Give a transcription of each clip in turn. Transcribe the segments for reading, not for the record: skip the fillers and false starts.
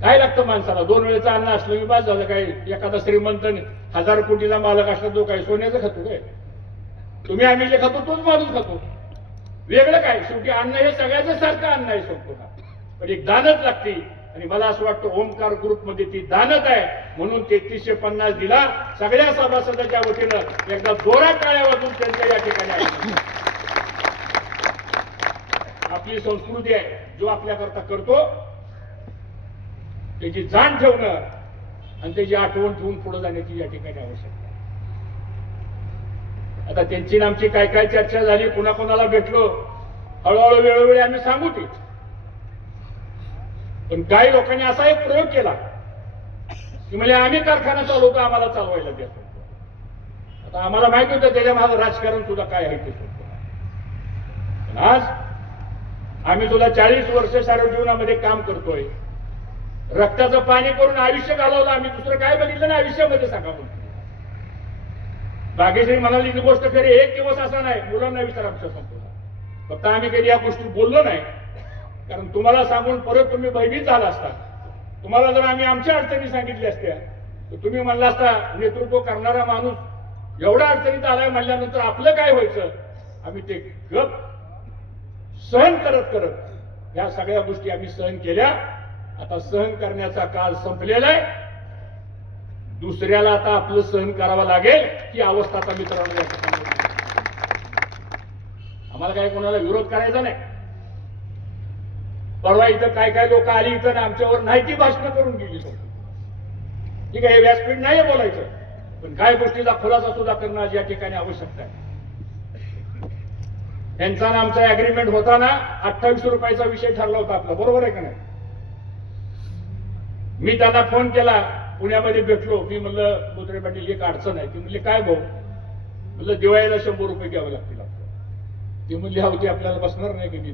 काय लागतं माणसाला? 2 वेळेचं अन्न असलं की बाद झालं. काय एखादा श्रीमंत 1000 कोटीचा मालक असला तो काय सोन्याचं खातो काय? तुम्ही आम्ही जे खातो तोच माणूस खातो. वेगळं काय? शेवटी अन्न हे सगळ्याचं सारखं अन्न आहे संपूर्ण. पण एक दानत लागते आणि मला असं वाटतं ओमकार ग्रुपमध्ये ती दानत आहे म्हणून 3350 दिला. सगळ्या सभासदांच्या वतीनं एकदा जोरात टाळ्या वाजून त्यांच्या या ठिकाणी आहे. आपली संस्कृती आहे, जो आपल्याकरता करतो त्याची जाण ठेवणं आणि त्याची आठवण ठेवून पुढे जाण्याची या ठिकाणी आवश्यकता आहे. आता त्यांची आमची काय काय चर्चा झाली, कोणाकोणाला भेटलो, हळूहळू वेळोवेळी आम्ही सांगू ते. पण काही लोकांनी असा एक प्रयोग केला की म्हणजे आम्ही कारखाना चालवतो, आम्हाला चालवायला द्या. आता आम्हाला माहिती होतं त्याच्या मागे राजकारण सुद्धा काय आहे ते. पण आज आम्ही सुद्धा 40 वर्ष सार्वजनिकामध्ये काम करतोय. रक्ताचं पाणी करून आयुष्य घालवलं आम्ही. दुसरं काय बघितलं ना आयुष्यामध्ये सांगा म्हणून. बागेश्वरी म्हणाली ती गोष्ट खरी. एक दिवस असा नाही, मुलांना विचार आमच्या संपूर्ण. फक्त आम्ही कधी या गोष्टी बोललो नाही, कारण तुम्हाला सांगून परत तुम्ही भयभीत झाला असता. तुम्हाला जर आम्ही आमच्या अडचणी सांगितल्या असत्या तर तुम्ही म्हणला असता नेतृत्व करणारा माणूस एवढ्या अडचणीत आलाय म्हणल्यानंतर आपलं काय व्हायचं. आम्ही ते गप सहन करत करत या सगळ्या गोष्टी आम्ही सहन केल्या. आता सहन करण्याचा काळ संपलेला आहे. दुसऱ्याला आता आपलं सहन करावं लागेल ही अवस्था आता मित्रांनो. आम्हाला काय कोणाला विरोध करायचा नाही. परवा इथं काय काय लोक आली इथं आमच्यावर नाही ती भाषणं करून गेली. ठीक आहे, व्यासपीठ नाही बोलायचं, पण काय गोष्टीचा खुलासा सुद्धा करणं आज या ठिकाणी आवश्यकता आहे. त्यांचा आमचा अग्रीमेंट होताना 28 रुपयाचा विषय ठरला होता आपला, बरोबर आहे का नाही? मी त्यांना फोन केला, पुण्यामध्ये भेटलो. मी म्हणलं बोत्रे पाटील एक अडचण आहे. ती म्हणले काय भाऊ? म्हणलं दिवाळीला 100 रुपये द्यावे लागतील आपल्याला. ती म्हणली होती आपल्याला बसणार नाही कधी.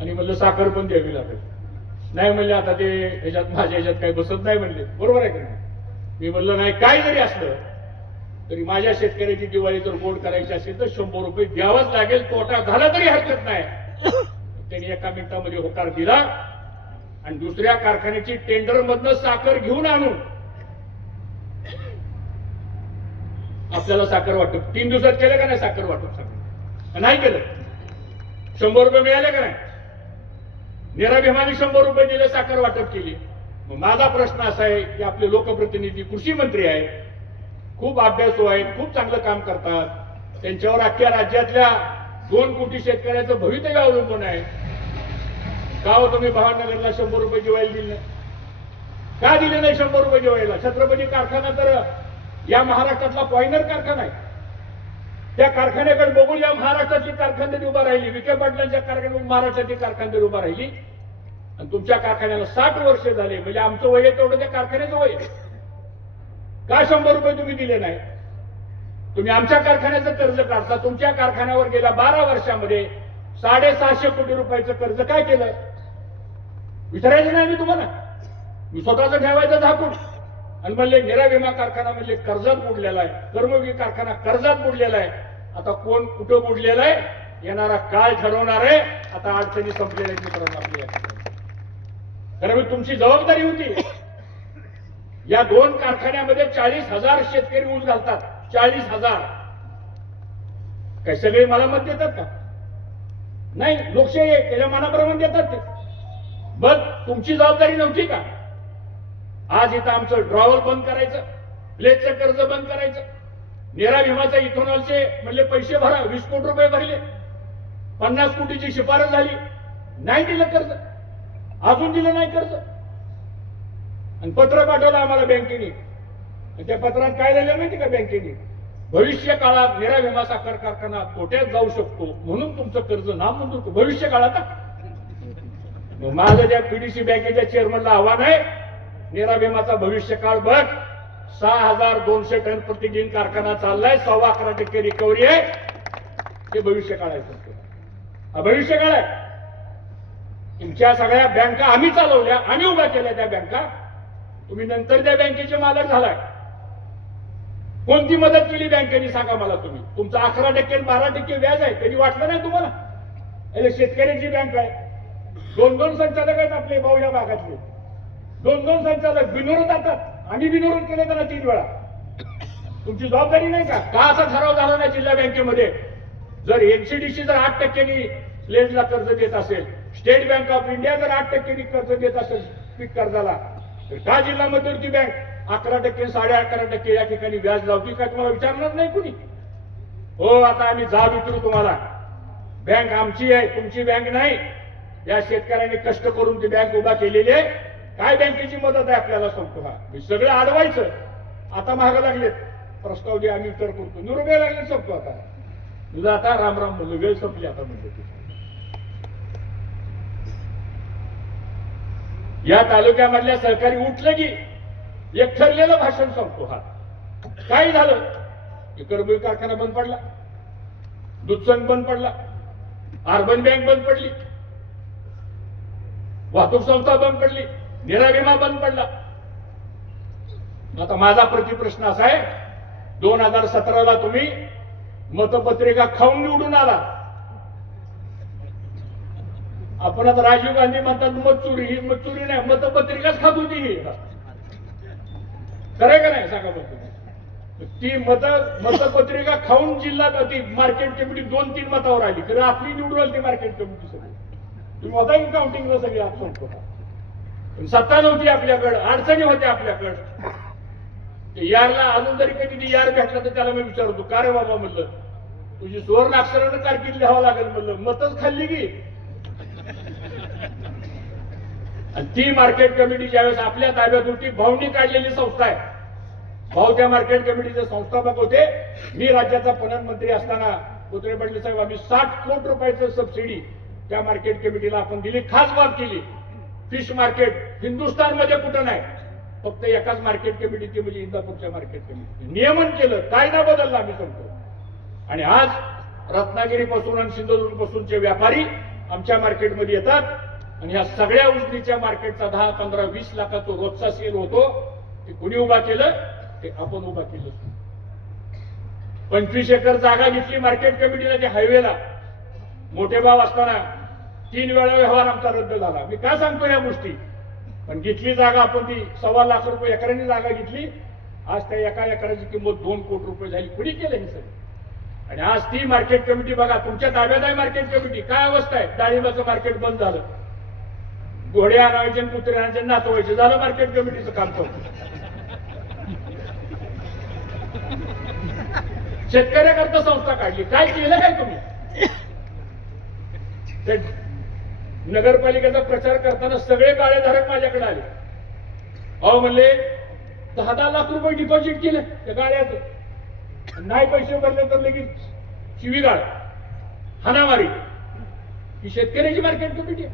आणि म्हणलं साखर पण द्यावी लागेल. नाही म्हणले आता ते ह्याच्यात माझ्या ह्याच्यात काही बसत नाही म्हणले, बरोबर आहे का नाही? मी म्हणलं नाही, काय जरी असलं तरी माझ्या शेतकऱ्याची दिवाळी जर गोड करायची असेल तर 100 रुपये द्यावाच लागेल. तोटा झाला तरी हरकत नाही. त्यांनी एका मिनिटामध्ये होकार दिला आणि दुसऱ्या कारखान्याची टेंडर मधनं साखर घेऊन आणून आपल्याला साखर वाटप 3 दिवसात केलं का नाही? साखर वाटप साखर नाही केलं. 100 रुपये मिळाले का नाही? निराभिमानी 100 रुपये दिले, साखर वाटप केली. मग माझा प्रश्न असा आहे की आपले लोकप्रतिनिधी कृषी मंत्री आहेत, खूप अभ्यासू आहेत, खूप चांगलं काम करतात. त्यांच्यावर अख्ख्या राज्यातल्या 2 कोटी शेतकऱ्याचं भवितव्य अवलंबून आहे. का हो तुम्ही भावनगरला 100 रुपये जेवायला दिले? का दिले नाही 100 रुपये जेवायला? छत्रपती कारखाना तर या महाराष्ट्रातला पॉइनर कारखाना आहे. त्या कारखान्याकडे बघून या महाराष्ट्रातली कारखानदारी उभा राहिली. विखे पाटलांच्या कारखान्यात महाराष्ट्राची कारखानदारी उभा राहिली. आणि तुमच्या कारखान्याला 60 वर्ष झाले, म्हणजे आमचं वय आहे तेवढं त्या कारखान्याचं वय आहे. का 100 रुपये तुम्ही दिले नाही? तुम्ही आमच्या कारखान्याचं कर्ज काढता. तुमच्या कारखान्यावर गेल्या 12 वर्षामध्ये 650 कोटी रुपयाचं कर्ज काय केलं? विचारायचं नाही मी तुम्हाला. मी स्वतःचं ठेवायचं झाकून. आणि म्हणले निराविमा कारखाना म्हणजे कर्जात बुडलेला आहे, कर्मयोगी कारखाना कर्जात बुडलेला आहे. आता कोण कुठं बुडलेला आहे येणारा काळ ठरवणार आहे. आता अडचणी संपलेल्या आहेत मित्रांनो आपल्या. कारण तुमची जबाबदारी होती. या 2 कारखान्यामध्ये 40,000 शेतकरी ऊस घालतात. 40,000. काय सगळे मला मत देतात का? नाही, लोकशाही आहे, त्याच्या मनाप्रमाणे देतात ते. बघ तुमची जबाबदारी नव्हती का? आज इथं आमचं ड्रॉवर बंद करायचं, प्लेटचं कर्ज बंद करायचं, निराभिमाचा इथेनॉलचे म्हणले पैसे भरा, 20 कोटी रुपये भरले, 50 कोटीची शिफारस झाली, नाही दिलं कर्ज, अजून दिलं नाही कर्ज. आणि पत्र पाठवलं आम्हाला बँकेने. त्या पत्रात काय झालं माहिती का बँकेने? भविष्य काळात निराभिमा साखर कारखाना तोट्यात जाऊ शकतो म्हणून तुमचं कर्ज नामंजूर. भविष्य काळात माझं त्या पीडीसी बँकेच्या चेअरमनला आव्हान आहे, निराभिमाचा भविष्य काळ बघ. 6,200 टन प्रतिदिन कारखाना चाललाय, 11.25% रिकव्हरी आहे. ते भविष्य काळ आहे. हा भविष्य काळ आहे. तुमच्या सगळ्या बँका आम्ही चालवल्या, आम्ही उभ्या केल्या त्या बँका. तुम्ही नंतर त्या बँकेचे मालक झालाय. कोणती मदत केली बँकेने सांगा मला तुम्ही? तुमचं 11% 12% व्याज आहे, कधी वाटलं नाही तुम्हाला? शेतकऱ्यांची बँक आहे, 2-2 संचालक आहेत आपले भाऊ या भागातले. 2 संचालक बिनविरोध जातात. आम्ही बिनविरोध केले त्यांना 3 वेळा. तुमची जबाबदारी नाही का? का असा ठराव झाला नाही जिल्हा बँकेमध्ये? जर एनसीडीसी जर 8% प्लेजला कर्ज देत असेल, स्टेट बँक ऑफ इंडिया जर 8% कर्ज देत असेल पीक कर्जाला, तर का जिल्हा मध्यवर्ती बँक 11%, 11.5% या ठिकाणी व्याज लावती? का तुम्हाला विचारणार नाही कुणी? हो, आता आम्ही जाब विचारू तुम्हाला. बँक आमची आहे, तुमची बँक नाही. या शेतकऱ्यांनी कष्ट करून ती बँक उभा केलेली आहे. काय बँकेची मदत आहे आपल्याला सांगतो. हा सगळं अडवायचं. आता महाग लागलेत, प्रस्ताव दे, आम्ही उत्तर करतो. निरोगे लागले सांगतो. आता तुझं आता राम राम बोललो, वेळ संपली आता म्हणजे. या तालुक्यामधल्या सहकारी उठलं की एक ठरलेलं भाषण सांगतो. हा काय झालं? करबोळी कारखाना बंद पडला, दूध संघ बंद पडला, अर्बन बँक बंद पडली, वाहतूक संस्था बंद पडली, निरा विमा बंद पडला. आता माझा प्रतिप्रश्न असा आहे, 2017ला तुम्ही मतपत्रिका खाऊन निवडून आला. आपण आता राजीव गांधी म्हणतात मत चोरी. ही मत चोरी नाही, मतपत्रिकाच खात होती ही. खरंय का नाही सांगा बघ. ती मतपत्रिका खाऊन जिल्हा मार्केट कमिटी 2-3 मतावर आली. खरं आपली निवडून आली ती मार्केट कमिटी सगळी. तुम्ही होता की काउंटिंगला सगळी आप सांगतो. सत्ता नव्हती आपल्याकडं, अडचणी होत्या आपल्याकडं. यारला अजून जरी कधी यार भेटला तर त्याला मी विचारतो, का रे बाबा म्हणलं, तुझी सुवर्ण अक्षरानं कारकीर्द लिहावं लागेल म्हणलं. मतच खाल्ली की. आणि ती मार्केट कमिटी ज्यावेळेस आपल्या ताब्यात होती, भाऊंनी काढलेली संस्था आहे. भाऊ त्या मार्केट कमिटीचे संस्थापक होते. मी राज्याचा पणन मंत्री असताना बोत्रे पाटील साहेब आम्ही 60 कोटी रुपयाचं सबसिडी त्या मार्केट कमिटीला आपण दिली. खास बाब केली. फिश मार्केट हिंदुस्थानमध्ये कुठं नाही, फक्त एकाच मार्केट कमिटीची म्हणजे इंदापूरच्या मार्केट कमिटी. नियमन केलं, कायदा बदलला आम्ही सांगतो. आणि आज रत्नागिरीपासून आणि सिंधुदुर्ग पासूनचे व्यापारी आमच्या मार्केटमध्ये येतात. आणि या सगळ्या उजनीच्या मार्केटचा 10, 15, 20 लाखाचा रोजचा सेल होतो. ते कुणी उभा केलं? ते आपण उभा केलं. 25 एकर जागा घेतली मार्केट कमिटीला. त्या हायवेला मोठे भाव असताना 3 वेळा व्यवहार आमचा रद्द झाला. मी का सांगतो या गोष्टी? पण घेतली जागा आपण, ती 1.25 लाख रुपये एकरांनी जागा घेतली. आज त्या एका एकराची किंमत 2 कोटी रुपये झाली. कुणी केलं हे सगळं? आणि आज ती मार्केट कमिटी बघा, तुमच्या ताब्यात आहे मार्केट कमिटी. काय अवस्था आहे? डाळिंबाचं मार्केट बंद झालं, घोडे आणायचे, कुत्रे आणायचे, नाचवायचे, झालं मार्केट कमिटीचं काम करून. शेतकऱ्याकरता संस्था काढली. काय केलं काय तुम्ही? नगरपालिकेचा प्रचार करताना सगळे गाळेधारक माझ्याकडे आले. अहो म्हणले 10-10 लाख रुपये डिपॉझिट केले त्या गाळ्याचं, नाही पैसे भरले तर लगेच शिवीगाळ, हाणामारी. ही शेतकऱ्याची मार्केट कमिटी.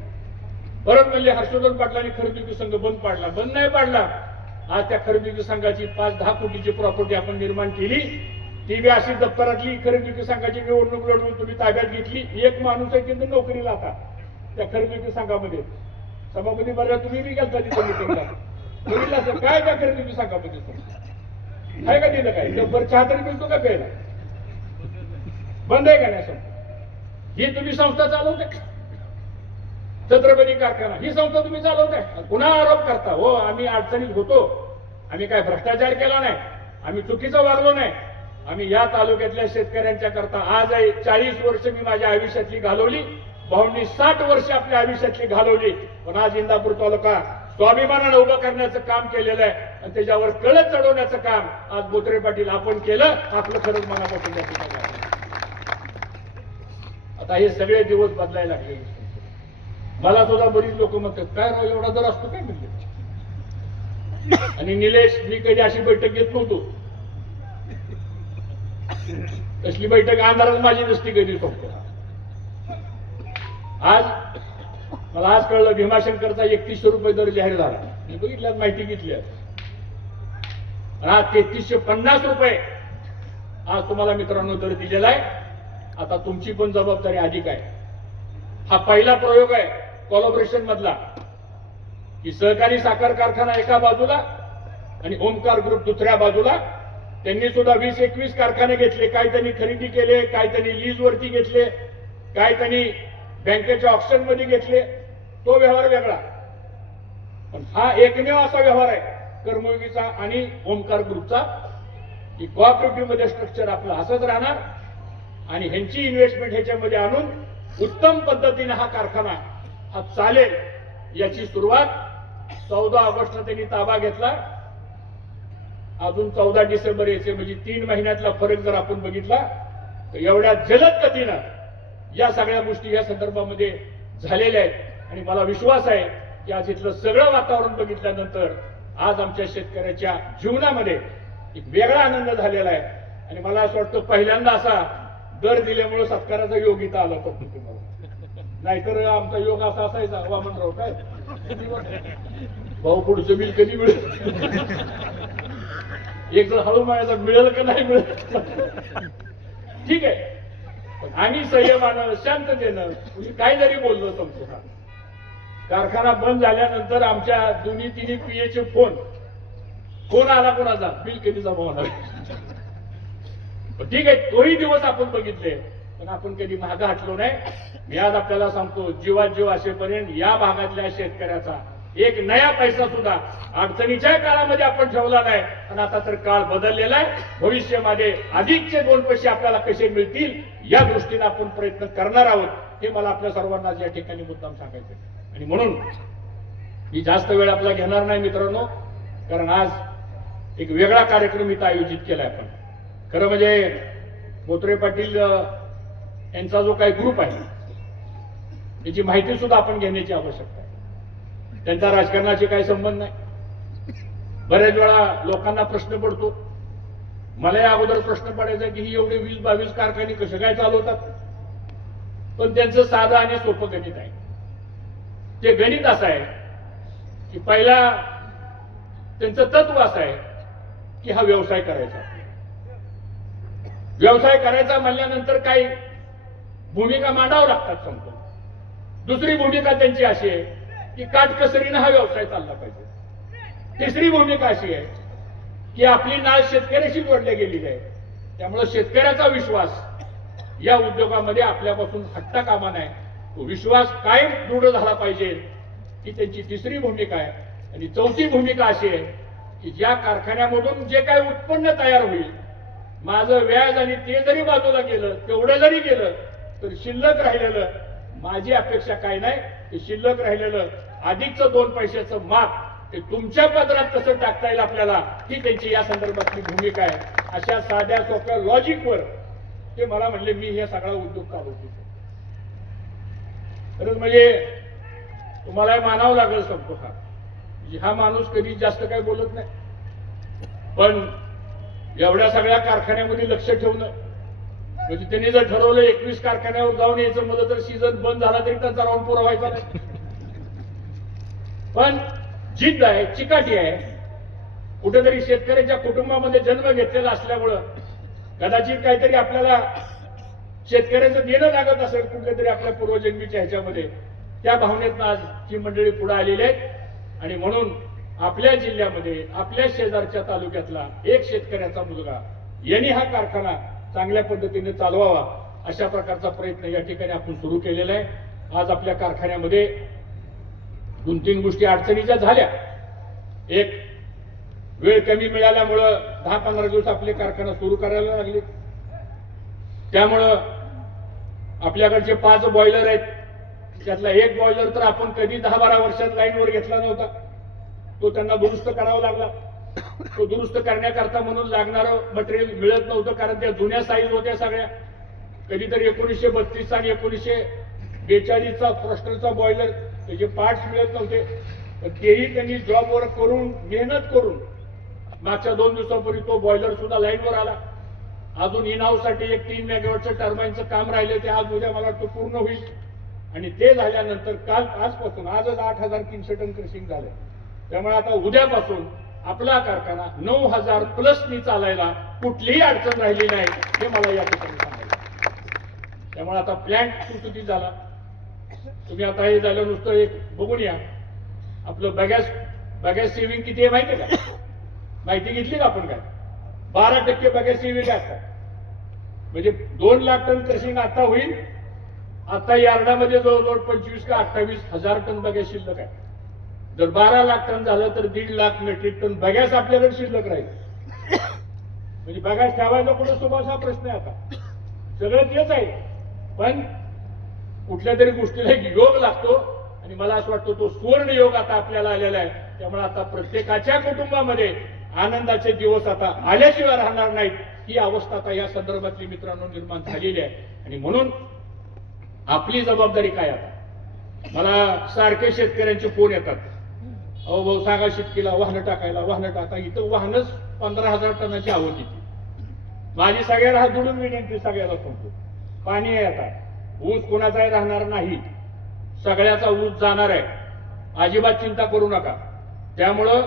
परत म्हणले हर्षवर्धन पाटलांनी खरेदी संघ बंद पाडला. बंद नाही पाडला. आज त्या खरेदी संघाची 5-10 कोटीची प्रॉपर्टी आपण निर्माण केली. ती बी अशी दप्तरातली खरेदी संघाची निवडणूक लढवून तुम्ही ताब्यात घेतली. एक माणूस आहे तिथे नोकरीला आता त्या खरेदी संघामध्ये. सभापती बऱ्या तुम्ही बी गेलता तिथे मिटिंगला. बघितलं असं काय त्या खरेदी संघामध्ये काय का दिलं? काय डब्बर चहा तरी मिळतो का प्यायला? बंद आहे का नाही संस्था? ही तुम्ही संस्था चालवताय. छत्रपती कारखाना ही संस्था तुम्ही चालवताय. पुन्हा आरोप करता हो आम्ही अडचणीत होतो, आम्ही काय भ्रष्टाचार केला नाही, आम्ही चुकीचं वागलो नाही. आम्ही या तालुक्यातल्या शेतकऱ्यांच्या करता आज 40 वर्ष मी माझ्या आयुष्यातली घालवली. भाऊंनी 60 वर्ष आपल्या आयुष्यातली घालवली. पण आज इंदापूर तालुका स्वाभिमानानं उभं करण्याचं काम केलेलं आहे. आणि त्याच्यावर कळत चढवण्याचं काम आज बोत्रे पाटील आपण केलं. आपलं खरंच मनापासून या ठिकाणी. आता हे सगळे दिवस बदलायला लागले. मला सुद्धा बरीच लोक म्हणतात काय राव एवढा दर असतो काय म्हणले. आणि निलेश मी कधी अशी बैठक घेत नव्हतो. तसली बैठक अंधारात माझी नसती कधी फक्त. आज मला आज कळलं भीमाशंकरचा 3100 रुपये दर जाहीर झाला. मी बघितल्यात माहिती घेतली. आज 3350 रुपये आज तुम्हाला मित्रांनो दर दिलेला आहे. आता तुमची पण जबाबदारी अधिक आहे. हा पहिला प्रयोग आहे कोलॅबोरेशन मधला, की सहकारी साखर कारखाना एका बाजूला आणि ओमकार ग्रुप दुसऱ्या बाजूला. त्यांनी सुद्धा 20-21 कारखाने घेतले. काही त्यांनी खरेदी केले, काही त्यांनी लीज वरती घेतले, काही त्यांनी बँकेच्या ऑप्शन मध्ये घेतले. तो व्यवहार वेगळा. पण हा एकमेव असा व्यवहार आहे कर्मयोगीचा आणि ओमकार ग्रुपचा की कोऑपरेटिव्ह मध्ये स्ट्रक्चर आपलं असंच राहणार आणि ह्यांची इन्व्हेस्टमेंट ह्याच्यामध्ये आणून उत्तम पद्धतीने हा कारखाना हा चालेल याची सुरुवात 14 ऑगस्टला त्यांनी ताबा घेतला. अजून 14 डिसेंबर यायचे म्हणजे 3 महिन्यातला फरक जर आपण बघितला तर एवढ्या जलद गतीनं या सगळ्या गोष्टी या संदर्भामध्ये झालेल्या आहेत आणि मला विश्वास आहे की आज इथलं सगळं वातावरण बघितल्यानंतर आज आमच्या शेतकऱ्याच्या जीवनामध्ये एक वेगळा आनंद झालेला आहे आणि मला असं वाटतं पहिल्यांदा असा दर दिल्यामुळे सत्काराचा योग इथं आला फक्त तुम्हाला, नाहीतर आमचा योग असा असायचा वामनराव काय भाऊ पुढचं बिल कधी मिळेल एक जर हळू मायाचा मिळेल का नाही मिळेल ठीक आहे. पण आम्ही संयमानं शांततेनं तुम्ही काय जरी बोललो तुमचं कारखाना बंद झाल्यानंतर आमच्या दोन्ही तिन्ही पीएचे फोन आला कोणाचा बिल कधी जमा होणार ठीक आहे. तोही दिवस आपण बघितले पण आपण कधी मागं हटलो नाही. मी आज आपल्याला सांगतो जीवात जीव असेपर्यंत या भागातल्या शेतकऱ्याचा एक नया पैसा सुद्धा अडचणीच्या काळामध्ये आपण ठेवला नाही आणि आता तर काळ बदललेला आहे. भविष्यामध्ये अधिकचे 2 पैसे आपल्याला कसे मिळतील या दृष्टीने आपण प्रयत्न करणार आहोत हे मला आपल्या सर्वांना या ठिकाणी मुद्दाम सांगायचं आणि म्हणून मी जास्त वेळ आपला घेणार नाही मित्रांनो, कारण आज एक वेगळा कार्यक्रम इथं आयोजित केलाय आपण. खरं म्हणजे बोत्रे पाटील यांचा जो काही ग्रुप आहे त्याची माहिती सुद्धा आपण घेण्याची आवश्यकता आहे. त्यांचा राजकारणाशी काही संबंध नाही. बऱ्याच वेळा लोकांना प्रश्न पडतो, मला या अगोदर प्रश्न पडायचा की ही एवढे 20-22 कारखाने कसे काय चालवतात. पण त्यांचं साधं आणि सोपं गणित आहे. ते गणित असं आहे की पहिला त्यांचं तत्व असं आहे की हा व्यवसाय करायचा. व्यवसाय करायचा म्हणल्यानंतर काही भूमिका मांडावं लागतात समजा. दुसरी भूमिका त्यांची अशी आहे की काटकसरीनं हा व्यवसाय चालला पाहिजे. तिसरी भूमिका अशी आहे की आपली नाळ शेतकऱ्याशी जोडल्या गेलेली आहे, त्यामुळे शेतकऱ्याचा विश्वास या उद्योगामध्ये आपल्यापासून हटता कामा नये. तो विश्वास कायम दृढ झाला पाहिजे ही त्यांची तिसरी भूमिका आहे. आणि चौथी भूमिका अशी आहे की ज्या कारखान्यामधून जे काही उत्पन्न तयार होईल माझं व्याज आणि ते जरी बाजूला गेलं तेवढं जरी गेलं तर शिल्लक राहिलेलं माझी अपेक्षा काय नाही, ते शिल्लक राहिलेलं अधिकचं 2 पैशाचं माप ते तुमच्या पदरात कसं टाकता येईल आपल्याला ही त्यांची या संदर्भातली भूमिका आहे. अशा साध्या सोप्या लॉजिकवर ते मला म्हणले मी हे सगळा उद्योग चालवतो. खरंच म्हणजे तुम्हाला मानावं लागेल सांगतो हा, म्हणजे हा माणूस कधी जास्त काही बोलत नाही पण एवढ्या सगळ्या कारखान्यामध्ये लक्ष ठेवणं म्हणजे त्यांनी जर ठरवलं 21 कारखान्यावर जाऊन यायचं मला तर सीझन बंद झाला तरी त्यांचा राऊंड पुरा व्हायचा नाही. पण जिद्द आहे, चिकाटी आहे. कुठेतरी शेतकऱ्याच्या कुटुंबामध्ये जन्म घेतलेला असल्यामुळं कदाचित काहीतरी आपल्याला शेतकऱ्याचं देणं लागत असेल कुठल्या तरी आपल्या पूर्वजन्मीच्या ह्याच्यामध्ये, त्या भावनेतनं आज ही मंडळी पुढे आलेली आहेत. आणि म्हणून आपल्या जिल्ह्यामध्ये आपल्या शेजारच्या तालुक्यातला एक शेतकऱ्याचा मुलगा यांनी हा कारखाना चांगल्या पद्धतीने चालवावा अशा प्रकारचा प्रयत्न या ठिकाणी आपण सुरू केलेला आहे. आज आपल्या कारखान्यामध्ये 2-3 गोष्टी अडचणीच्या झाल्या. एक, वेळ कमी मिळाल्यामुळं 10-15 दिवस आपले कारखाना सुरू करायला लागले. त्यामुळं आपल्याकडचे 5 बॉयलर आहेत, त्यातला एक बॉयलर तर आपण कधी 10-12 वर्षात लाईनवर घेतला नव्हता, तो त्यांना दुरुस्त करावा लागला. तो दुरुस्त करण्याकरता म्हणून लागणारं मटेरियल मिळत नव्हतं कारण त्या जुन्या साईज होत्या सगळ्या. कधीतरी 1932 आणि 1942चा फ्रस्टरचा बॉयलर त्याचे पार्ट्स मिळत नव्हते. तेही त्यांनी जॉब वर्क करून मेहनत करून मागच्या 2 दिवसापूर्वी तो बॉयलर सुद्धा लाईनवर आला. अजून इन हाऊस साठी एक 3 मेगावॉटचं टर्बाईनचं काम राहिले, ते आज उद्या मला वाटतं पूर्ण होईल. आणि ते झाल्यानंतर आजपासून आजच 8300 टन क्रशिंग झालं. त्यामुळे आता उद्यापासून आपला कारखाना 9000 प्लसनी चालायला कुठलीही अडचण राहिली नाही हे मला या ठिकाणी सांगायचं. त्यामुळे आता प्लॅन्ट सुटसुटीत झाला. तुम्ही आता हे झालं नुसतं एक बघून या आपलं बॅगॅस सेव्हिंग किती आहे माहिती आहे का? माहिती घेतली का आपण? काय 12% बॅगॅस सेव्हिंग आहे. म्हणजे 2 लाख टन क्रशिंग आता होईल. आता यार्डामध्ये जवळजवळ 25 का 28 हजार टन बॅगॅस शिल्लक आहे. जर 12 लाख टन झालं तर 1.5 लाख मेट्रिक टन बगॅस आपल्याकडे शिल्लक राहील. म्हणजे बगॅस ठेवायचा कुठं सुभाष हा प्रश्न आहे. आता सगळं तेच आहे, पण कुठल्या तरी गोष्टीला एक योग लागतो आणि मला असं वाटतं तो सुवर्ण योग आता आपल्याला आलेला आहे. त्यामुळे आता प्रत्येकाच्या कुटुंबामध्ये आनंदाचे दिवस आता आल्याशिवाय राहणार नाहीत, ही अवस्था आता या संदर्भातली मित्रांनो निर्माण झालेली आहे. आणि म्हणून आपली जबाबदारी काय? आता मला सारखे शेतकऱ्यांचे फोन येतात, अहो भाऊ सांगा शेतकीला वाहनं टाकायला, वाहनं टाका. इथं वाहनच 15,000 टनाची आवक येते. माझी सगळ्याला हात जोडून विनंती सगळ्याला सांगतो, पाणी आहे आता, ऊस कोणाचाही राहणार नाही, सगळ्याचा ऊस जाणार आहे, अजिबात चिंता करू नका. त्यामुळं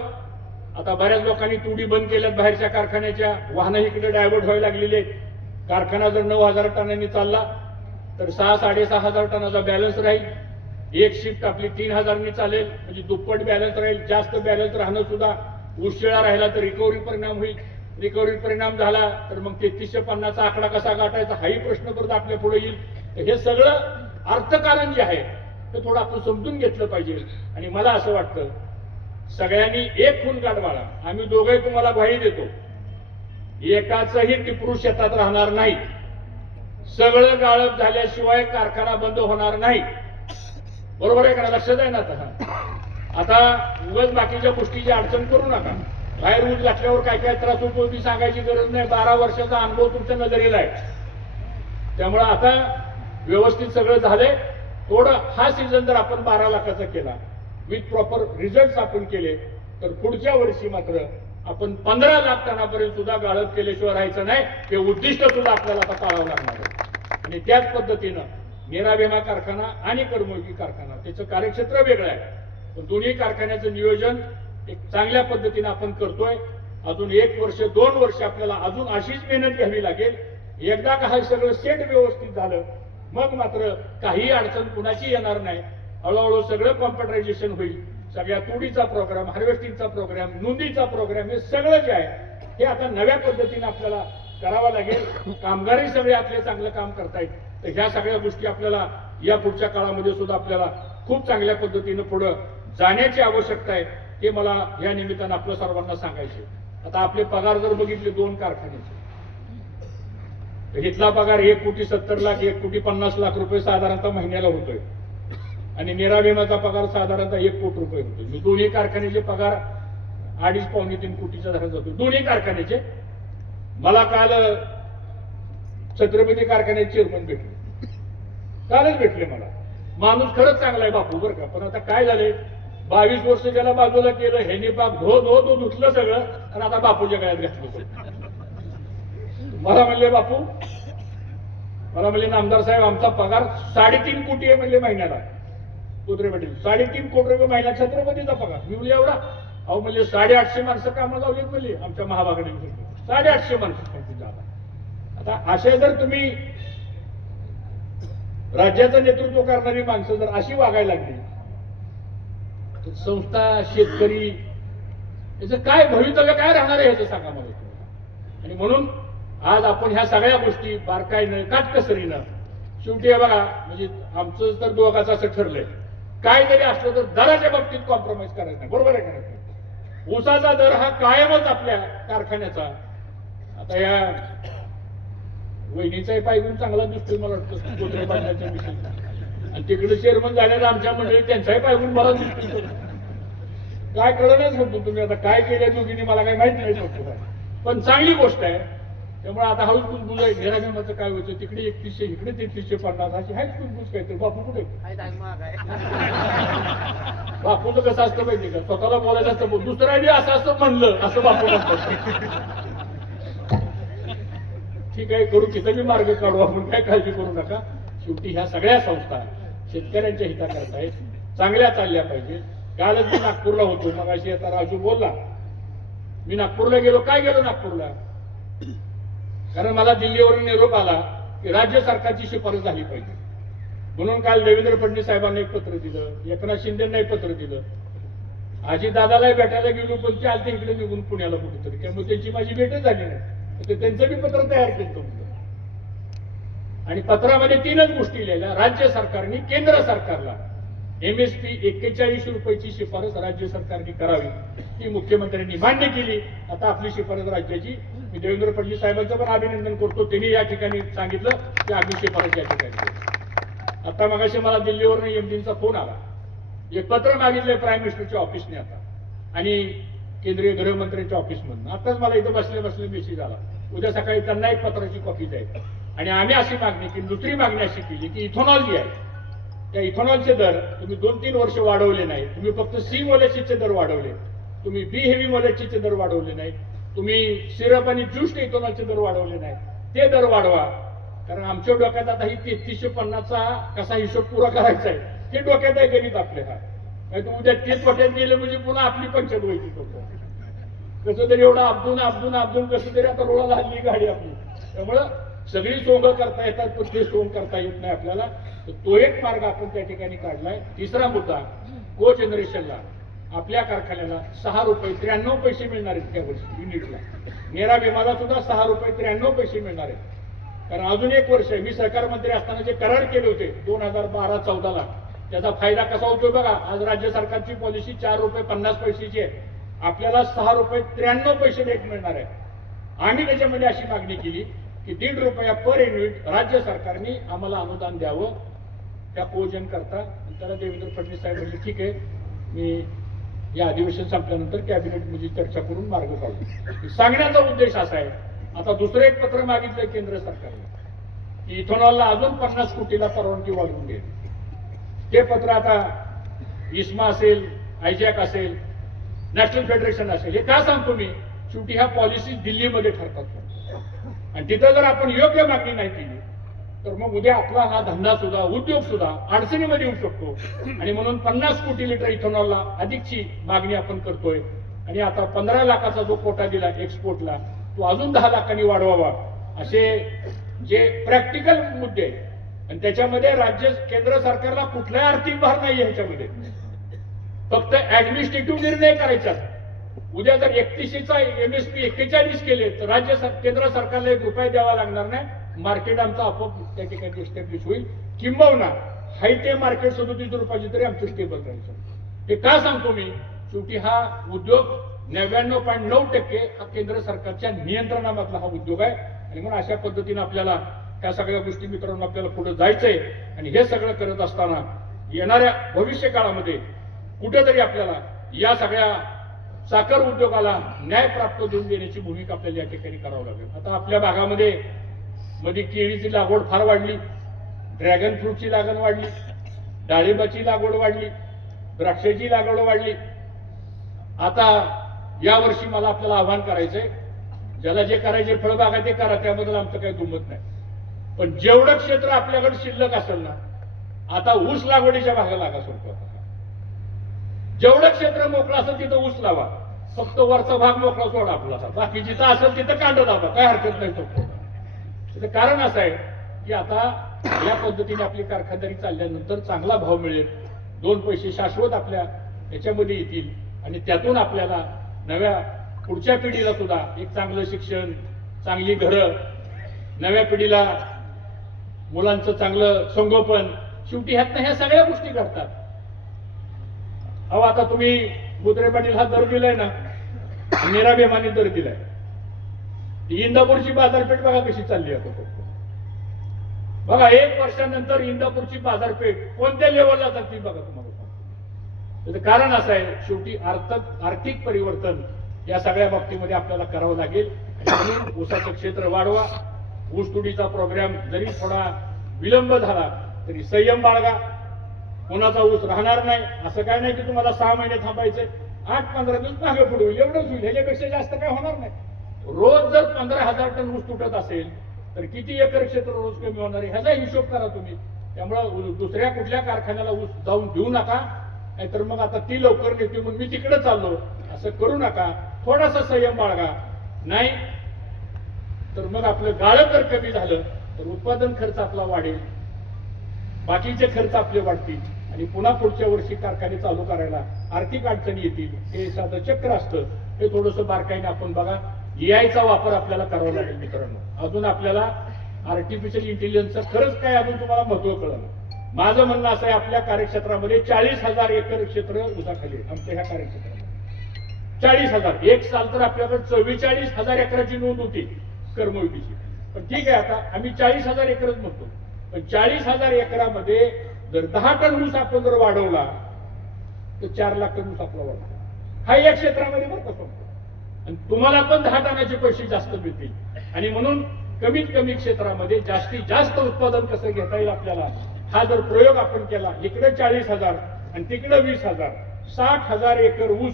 आता बऱ्याच लोकांनी तुडी बंद केल्यात बाहेरच्या कारखान्याच्या, वाहनं इकडे डायव्हर्ट व्हायला लागलेले आहेत. कारखाना जर 9,000 टनांनी चालला तर 6-6,500 टनाचा बॅलन्स राहील. एक शिफ्ट आपली 3,000नी चालेल, म्हणजे दुप्पट बॅलन्स राहील. जास्त बॅलन्स राहणं सुद्धा उशिरा राहिला तर रिकव्हरी परिणाम होईल. रिकव्हरी परिणाम झाला तर मग 3350चा आकडा कसा गाठायचा हाही प्रश्न परत आपल्या पुढे येईल. हे सगळं अर्थकारण जे आहे ते थोडं आपण समजून घेतलं पाहिजे. आणि मला असं वाटतं सगळ्यांनी एक खून गाठ बाळा. आम्ही दोघंही तुम्हाला ग्वाही देतो, एकाचंही टिपरू शेतात राहणार नाही. सगळं गाळप झाल्याशिवाय कारखाना बंद होणार नाही. बरोबर आहे का? लक्षात आहे ना? आता उगाच बाकीच्या गोष्टीची अडचण करू नका. बाहेर ऊस घातल्यावर काय काय त्रास होतो ती सांगायची गरज नाही. 12 वर्षाचा अनुभव तुमच्या नजरेला आहे. त्यामुळे आता व्यवस्थित सगळं झालंय. थोडं हा सीझन जर आपण 12 लाखाचा केला विथ प्रॉपर रिझल्ट आपण केले तर पुढच्या वर्षी मात्र आपण 15 लाख टनापर्यंत सुद्धा गाळप केल्याशिवाय राहायचं नाही. हे उद्दिष्ट सुद्धा आपल्याला आता पाळावं लागणार आहे. आणि त्याच पद्धतीनं मेरा भीमा कारखाना आणि कर्मयोगी कारखाना त्याचं कार्यक्षेत्र वेगळं आहे, पण दोन्ही कारखान्याचं नियोजन एक चांगल्या पद्धतीने आपण करतोय. अजून 1 वर्ष 2 वर्ष आपल्याला अजून अशीच मेहनत घ्यावी लागेल. एकदा का हे सगळं सेट व्यवस्थित झालं मग मात्र काही अडचण कुणाची येणार नाही. हळूहळू सगळं कॉम्प्युटरायझेशन होईल. सगळ्या तुडीचा प्रोग्राम, हार्वेस्टिंगचा प्रोग्राम, नोंदीचा प्रोग्राम, हे सगळं जे आहे हे आता नव्या पद्धतीने आपल्याला करावं लागेल. कामगारही सगळे आपले चांगलं काम करतायत. तर ह्या सगळ्या गोष्टी आपल्याला या पुढच्या काळामध्ये सुद्धा आपल्याला खूप चांगल्या पद्धतीनं पुढे जाण्याची आवश्यकता आहे. हे मला या निमित्तानं आपल्या सर्वांना सांगायचे. आता आपले पगार जर बघितले 2 कारखान्याचे, तर इथला पगार 1,70,00,000 1,50,00,000 रुपये साधारणतः महिन्याला होतोय आणि मेरा भीमाचा पगार साधारणतः 1 कोटी रुपये होतोय. मी दोन्ही कारखान्याचे पगार 2.5-3 कोटीच्या दरात जातो दोन्ही कारखान्याचे. मला काल छत्रपती कारखान्याचे चेअरमन भेटले, कालच भेटले मला. माणूस खरंच चांगला आहे बापू बरं का. पण आता काय झालंय, 22 वर्ष ज्याला बाजूला केलं ह्याने बाप धो धुतलं सगळं आणि आता बापूच्या गळ्यात घातलं. मला म्हणले बापू, मला म्हणले नामदार साहेब आमचा पगार 3.5 कोटी आहे म्हणले महिन्याला. कुत्रे पाटील 3.5 कोटी रुपये महिना छत्रपतीचा पगार. मी म्हणले एवढा? अहो म्हणले 850 माणसं कामाला लावलीत म्हणले आमच्या महाभागाने. 850 माणसं झाला. आता असे जर तुम्ही राज्याचं नेतृत्व करणारी माणसं जर अशी वागायला लागली तर संस्था, शेतकरी याचं काय भवितव्य काय राहणार आहे ह्याचं सांगा मला. आणि म्हणून आज आपण ह्या सगळ्या गोष्टी बारकाईनं, काटकसरीनं, शेवटी बघा म्हणजे आमचं तर दोघाचं असं ठरलंय, काय जरी असलं तर दराच्या बाबतीत कॉम्प्रोमाइज करायचं नाही. बरोबर आहे का? ऊसाचा दर हा कायमच आपल्या कारखान्याचा. आता या वहिनीचाही पायगुण चांगला दिसतोय मला वाटतं कोथरे पाटलाच्या विषयी, आणि तिकडे चेअरमन झाल्यानं आमच्या मंडळी त्यांचाही पायगुण मला दिसतोय. काय कळणच म्हणतो तुम्ही आता काय केल्या दोघींनी मला काही माहित नाही शकतो, पण चांगली गोष्ट आहे. त्यामुळे आता हळूच कुजबुज आहे. मेरा भीमाचं काय होतं तिकडे 3100 इकडे 3350 अशी हाच कुजबुज काय तर बापू कुठे बापूचं कसं असतं माहिती का, स्वतःला बोलायचं असतं, दुसऱ्याने असं असं म्हणलं असं बापू म्हणतात. ठीक आहे करू, तिथं मी मार्ग काढू आपण, काय काळजी करू नका. शेवटी ह्या सगळ्या संस्था शेतकऱ्यांच्या हिताकरता आहेत, चांगल्या चालल्या पाहिजे. कालच मी नागपूरला होतो, मग अशी आता राजू बोलला, मी नागपूरला गेलो. काय गेलो नागपूरला? कारण मला दिल्लीवरून निरोप आला की राज्य सरकारची शिफारस झाली पाहिजे. म्हणून काल देवेंद्र फडणवीस साहेबांना एक पत्र दिलं, एकनाथ शिंदेना एक पत्र दिलं. अजितदादाला भेटायला गेलो पण ते आलते इकडे निघून पुण्याला कुठेतरी, त्यामुळे त्यांची माझी भेटच झाली नाही. तर त्यांचं बी पत्र तयार केलं. आणि पत्रामध्ये 3च गोष्टी लिहिल्या, राज्य सरकारने केंद्र सरकारला MSP 41 रुपयाची शिफारस राज्य सरकारने करावी, ती मुख्यमंत्र्यांनी मान्य केली. आता आपली शिफारस राज्याची, मी देवेंद्र फडणवीस साहेबांचं पण अभिनंदन करतो, त्यांनी या ठिकाणी सांगितलं की आम्ही शिफारस या ठिकाणी करू. आता मगाशी मला दिल्लीवरून MDचा फोन आला, एक पत्र मागितलंय प्राईम मिनिस्टरच्या ऑफिसने आता आणि केंद्रीय गृहमंत्र्यांच्या ऑफिसमधून. आताच मला इथं बसले बसले मेसेज आला, उद्या सकाळी त्यांना एक पत्राची कॉपी द्यायची. आणि आम्ही अशी मागणी केली, दुसरी मागणी अशी केली की इथेनॉल जे आहे त्या इथेनॉलचे दर तुम्ही 2-3 वर्ष वाढवले नाही. तुम्ही फक्त सी मोलॅसिसचे दर वाढवले, तुम्ही बी हेवी मोलॅसिसचे दर वाढवले नाही, तुम्ही सिरप आणि ज्यूस इथेनॉलचे दर वाढवले नाही, ते दर वाढवा. कारण आमच्या डोक्यात आता ही 3350चा कसा हिशोब पुरा करायचा आहे ते डोक्यात आहे गणित आपल्या. नाही तर उद्या 30 पट्यात गेले म्हणजे पुन्हा आपली पंचायत व्हायची. कसं तरी एवढं आपदून कसं तरी आता रोळा झाली गाडी आपली. त्यामुळं सगळी सोंग करता येतात पण ते सोंग करता येत नाही आपल्याला. तर तो एक मार्ग आपण त्या ठिकाणी काढलाय. तिसरा मुद्दा, को जनरेशनला आपल्या कारखान्याला 6 रुपये 93 पैसे मिळणार आहेत त्या वर्षी युनिटला. नेरा विमाला सुद्धा 6 रुपये 93 पैसे मिळणार आहेत. कारण अजून एक वर्ष आहे, मी सहकार मंत्री असताना जे करार केले होते 2012-14ला, त्याचा फायदा कसा होतोय बघा. आज राज्य सरकारची पॉलिसी 4 रुपये 50 पैशाची आहे, आपल्याला 6 रुपये 93 पैसे रेट मिळणार आहे. आम्ही त्याच्यामध्ये अशी मागणी केली की 1.5 रुपया पर युनिट राज्य सरकारने आम्हाला अनुदान द्यावं त्या कोजन करता. त्याला देवेंद्र फडणवीस साहेब म्हणले ठीक आहे, मी या अधिवेशन संपल्यानंतर कॅबिनेटमध्ये चर्चा करून मार्ग काढू. सांगण्याचा उद्देश असा आहे, आता दुसरं एक पत्र मागितलंय केंद्र सरकारने की इथेनॉलला अजून 50 कोटीला परवानगी वाढवून देईल. ते पत्र आता इस्मा असेल, आयजॅक असेल, नॅशनल फेडरेशन असेल, हे का सांगतो मी, शेवटी ह्या पॉलिसी दिल्लीमध्ये ठरतात आणि तिथं जर आपण योग्य मागणी नाही केली तर मग उद्या आपला हा धंदा सुद्धा, उद्योग सुद्धा अडचणीमध्ये येऊ शकतो. आणि म्हणून 50 कोटी लिटर इथेनॉलला अधिकची मागणी आपण करतोय. आणि आता 15 लाखाचा जो कोटा दिला एक्सपोर्टला, तो अजून 10 लाखांनी वाढवावा. असे जे प्रॅक्टिकल मुद्दे आहेत आणि त्याच्यामध्ये केंद्र सरकारला कुठलाही आर्थिक भार नाही ह्याच्यामध्ये, फक्त ऍडमिनिस्ट्रेटिव्ह निर्णय करायचा. उद्या जर 31चा MSP 41 केले तर केंद्र सरकारला 1 रुपया द्यावा लागणार नाही. मार्केट आमचं आपोआप त्या ठिकाणी एस्टॅब्लिश होईल. किंबहुना हाय ते मार्केट 37 रुपयाची तरी आमचं स्टेबल राहील. हे का सांगतो मी, शेवटी हा उद्योग 99.9% हा केंद्र सरकारच्या नियंत्रणामधला हा उद्योग आहे. आणि म्हणून अशा पद्धतीने आपल्याला त्या सगळ्या गोष्टी मित्रांनो आपल्याला पुढे जायचंय. आणि हे सगळं करत असताना येणाऱ्या भविष्य काळामध्ये कुठेतरी आपल्याला या सगळ्या साखर उद्योगाला न्याय प्राप्त देऊन देण्याची भूमिका आपल्याला या ठिकाणी करावं लागेल. आता आपल्या भागामध्ये मध्ये केळीची लागवड फार वाढली, ड्रॅगन फ्रूटची लागवड वाढली, डाळिंबाची लागवड वाढली, द्राक्षाची लागवड वाढली. आता या वर्षी मला आपल्याला आव्हान करायचंय, ज्याला जे करायचे फळबागा ते करा, त्याबद्दल आमचं काही दुमत नाही. पण जेवढं क्षेत्र आपल्याकडे शिल्लक असेल ना, आता ऊस लागवडीच्या भागाला लागा सोडतो. जेवढं क्षेत्र मोकळं असेल तिथं ऊस लावा, फक्त वरचा भाग मोकळा सोडा आपला. बाकी जिथं असेल तिथं कांदा दाबा, काय हरकत नाही. त्याचं कारण असं आहे की आता या पद्धतीने आपली कारखानदारी चालल्यानंतर चांगला भाव मिळेल, 2 पैसे शाश्वत आपल्या याच्यामध्ये येतील आणि त्यातून आपल्याला नव्या पुढच्या पिढीला सुद्धा एक चांगलं शिक्षण, चांगली घरं, नव्या पिढीला मुलांचं चांगलं संगोपन, शेवटी ह्या सगळ्या गोष्टी घडतात. अहो आता तुम्ही बुद्रे पाटील हा दर दिलाय ना, मीरा बेमाने दर दिलाय. इंदापूरची बाजारपेठ बघा कशी चालली आता. बघा 1 वर्षानंतर इंदापूरची बाजारपेठ कोणत्या लेवलला जाते बघा तुम्हाला सांगतो. त्याचं कारण असं आहे, शेवटी आर्थिक परिवर्तन या सगळ्या बाबतीमध्ये आपल्याला करावं लागेल. आणि ऊसाचं क्षेत्र वाढवा. ऊसतोडीचा प्रोग्राम जरी थोडा विलंब झाला तरी संयम बाळगा. कोणाचा ऊस राहणार नाही असं काय नाही की तुम्हाला 6 महिने थांबायचे, 8-15 दिवस मागे पुढे होईल, एवढंच होईल. ह्याच्यापेक्षा जास्त काय होणार नाही. रोज जर 15,000 टन ऊस तुटत असेल तर किती एकर क्षेत्र रोज कमी होणार आहे ह्याचा हिशोब करा तुम्ही. त्यामुळं दुसऱ्या कुठल्या कारखान्याला ऊस जाऊन देऊ नका, नाहीतर मग आता ती लवकर नेते मग मी तिकडे चाललो असं करू नका. थोडासा संयम बाळगा. नाही तर मग आपलं गाळं जर कमी झालं तर उत्पादन खर्च आपला वाढेल, बाकीचे खर्च आपले वाढतील आणि पुन्हा पुढच्या वर्षी कारखाने चालू करायला आर्थिक अडचणी येतील. हे साधं चक्र असतं, हे थोडंसं बारकाईने आपण बघा. EIचा वापर आपल्याला करावा लागेल मित्रांनो. अजून आपल्याला आर्टिफिशियल इंटेलिजन्सचं खरंच काय अजून तुम्हाला महत्व कळलं. माझं म्हणणं असं आहे, आपल्या कार्यक्षेत्रामध्ये 40,000 एकर क्षेत्र ऊसाखाली आहे. आमच्या ह्या कार्यक्षेत्रामध्ये 40,000. एक साल तर आपल्याकडे 44,000 एकराची नोंद होती कर्मयोगीची. पण ठीक आहे, आता आम्ही 40,000 एकरच म्हणतो. पण 40,000 एकरामध्ये जर 10 टन ऊस आपण जर वाढवला तर 4 लाख टन ऊस आपला वाढतो. हा एक क्षेत्रामध्ये बरं का सांगतो. आणि तुम्हाला पण 10 टनाचे पैसे जास्त मिळतील. आणि म्हणून कमीत कमी क्षेत्रामध्ये जास्तीत जास्त उत्पादन कसं घेता येईल आपल्याला, हा जर प्रयोग आपण केला, इकडे 40,000 आणि तिकडे 20,000, 60,000 एकर ऊस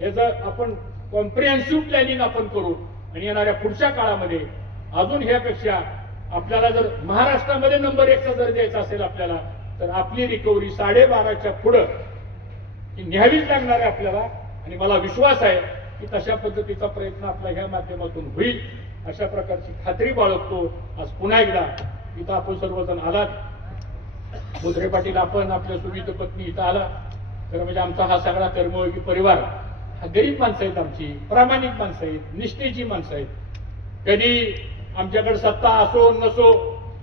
याचं आपण कॉम्प्रिहेन्सिव्ह प्लॅनिंग आपण करू. आणि येणाऱ्या पुढच्या काळामध्ये अजून ह्यापेक्षा आपल्याला जर महाराष्ट्रामध्ये नंबर 1चा जर द्यायचा असेल आपल्याला, तर आपली रिकव्हरी 12.5च्या पुढं ही न्यावीच लागणार आहे आपल्याला. आणि मला विश्वास आहे की तशा पद्धतीचा प्रयत्न आपल्या ह्या माध्यमातून होईल, अशा प्रकारची खात्री बाळगतो. आज पुन्हा एकदा इथं आपण सर्वजण आलात, बोत्रे पाटील आपण, आपल्या सुविध पत्नी इथं आला, तर म्हणजे आमचा हा सगळा कर्मयोगी परिवार हा गरीब माणसं आहेत, आमची प्रामाणिक माणसं आहेत, निष्ठेची माणसं आहेत. कधी आमच्याकडे सत्ता असो नसो,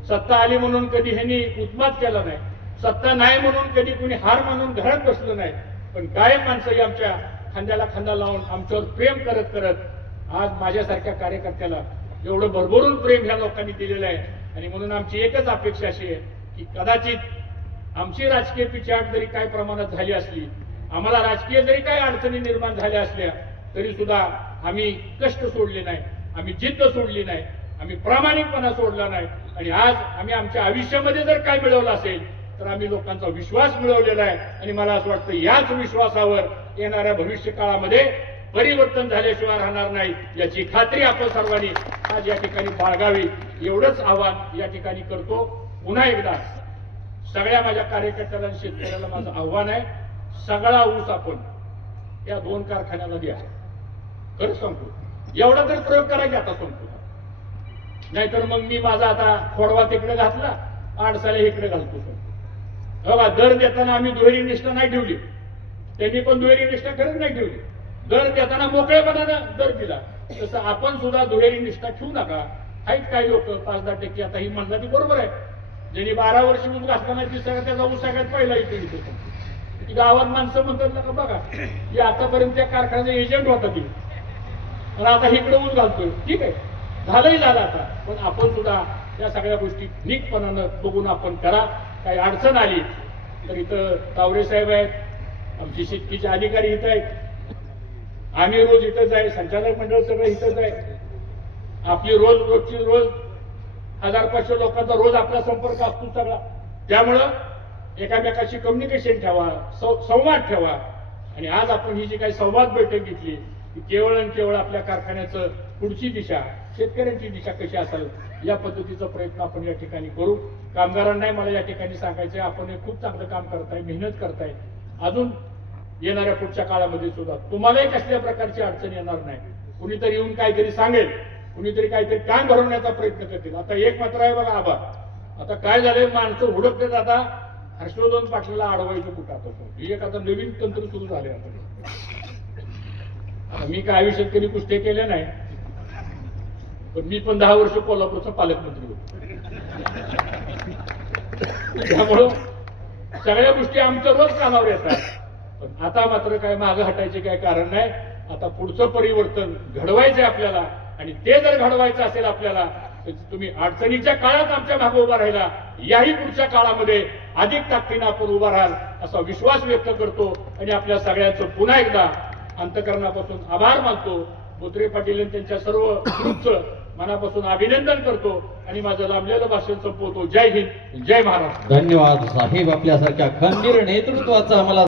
सत्ता आली म्हणून कधी ह्यांनी उत्माद केला नाही, सत्ता नाही म्हणून कधी कुणी हार मानून घरात बसलं नाही. पण कायम माणसं आमच्या खांद्याला खांदा लावून आमच्यावर प्रेम करत करत आज माझ्यासारख्या कार्यकर्त्याला एवढं भरभरून प्रेम ह्या लोकांनी दिलेलं आहे. आणि म्हणून आमची एकच अपेक्षा अशी आहे की कदाचित आमची राजकीय पिछाड जरी काही प्रमाणात झाली असली, आम्हाला राजकीय जरी काही अडचणी निर्माण झाल्या असल्या, तरी सुद्धा आम्ही कष्ट सोडले नाही, आम्ही जिद्द सोडली नाही, आम्ही प्रामाणिकपणा सोडला नाही. आणि आज आम्ही आमच्या आयुष्यामध्ये जर काय मिळवलं असेल तर आम्ही लोकांचा विश्वास मिळवलेला आहे. आणि मला असं वाटतं याच विश्वासावर येणाऱ्या भविष्य काळामध्ये परिवर्तन झाल्याशिवाय राहणार नाही, याची खात्री आपण सर्वांनी आज या ठिकाणी बाळगावी, एवढंच आव्हान या ठिकाणी करतो. पुन्हा एकदा सगळ्या माझ्या कार्यकर्त्याला आणि शेतकऱ्याला माझं आव्हान आहे, सगळा ऊस आपण या 2 कारखान्याला द्या. खरं सांगतो, एवढा तर प्रयोग करायचा आता सांगतो. नाहीतर मग मी माझा आता खोडवा तिकडे घातला, आडसाले इकडे घालतो. बघा, दर देताना आम्ही दुहेरी निष्ठा नाही ठेवली, त्यांनी पण दुहेरी निष्ठा खरंच नाही ठेवली. दर देताना मोकळेपणानं दर दिला, तसं आपण सुद्धा दुहेरी निष्ठा ठेवू नका. आहेत काही लोक 5-10% आता ही म्हणतात ती बरोबर आहे, ज्यांनी 12 वर्ष ऊस घातला नाही ती सगळ्यात त्याचा ऊस सगळ्यात पहिला इथे ती गावात माणसं म्हणतात ना, बघा की आतापर्यंत त्या कारखान्याचा एजंट होता ती, आणि आता इकडे ऊस घालतोय. ठीक आहे, झालंही झालं आता, पण आपण सुद्धा या सगळ्या गोष्टी नीटपणानं बघून आपण करा. काही अडचण आली तर इथं तावरे साहेब आहेत, आमची शेतकीचे अधिकारी इथं आहेत, आम्ही रोज इथंच आहे, संचालक मंडळ सगळं इथंच आहे. आपली रोजची 1000-500 लोकांचा रोज आपला संपर्क असतो सगळा. त्यामुळं एकामेकाशी कम्युनिकेशन ठेवा, संवाद ठेवा. आणि आज आपण ही जी काही संवाद बैठक घेतली ती केवळ आणि केवळ आपल्या कारखान्याचं पुढची दिशा, शेतकऱ्यांची दिशा कशी असेल या पद्धतीचा प्रयत्न आपण या ठिकाणी करू. कामगारांनाही मला या ठिकाणी सांगायचंय, आपण हे खूप चांगलं काम करताय, मेहनत करताय. अजून येणाऱ्या पुढच्या काळामध्ये सुद्धा तुम्हालाही कसल्या प्रकारची अडचण येणार नाही. कुणीतरी येऊन काहीतरी सांगेल, कुणीतरी काहीतरी कान भरवण्याचा प्रयत्न करतील. आता एक मात्र आहे बघा, आबा आता काय झालंय, माणसं हुडकतात आता हर्षवर्धन पाटलाला अडवायचं कुठं. आता हे एक आता नवीन तंत्र सुरू झाले. आता मी काय आयुष्यात कधी कुस्त्या केल्या नाही, पण मी पण 10 वर्ष कोल्हापूरचा पालकमंत्री होतो. त्यामुळं सगळ्या गोष्टी आमच्या रोज कानावर येतात. पण आता मात्र काय मागं हटायचे काय कारण नाही. आता पुढचं परिवर्तन घडवायचंय आपल्याला, आणि ते जर घडवायचं असेल आपल्याला तर तुम्ही अडचणीच्या काळात आमच्या मागे उभा राहिला, याही पुढच्या काळामध्ये अधिक ताकदीनं आपण उभा राहाल असा विश्वास व्यक्त करतो. आणि आपल्या सगळ्यांचं पुन्हा एकदा अंतकरणापासून आभार मानतो. बोत्रे पाटील आणि त्यांच्या सर्व ग्रुपचं मनापासून अभिनंदन करतो आणि माझं लांबलेलं भाषण संपवतो. जय हिंद, जय महाराष्ट्र. धन्यवाद साहेब, आपल्यासारख्या खंबीर नेतृत्वाचा आम्हाला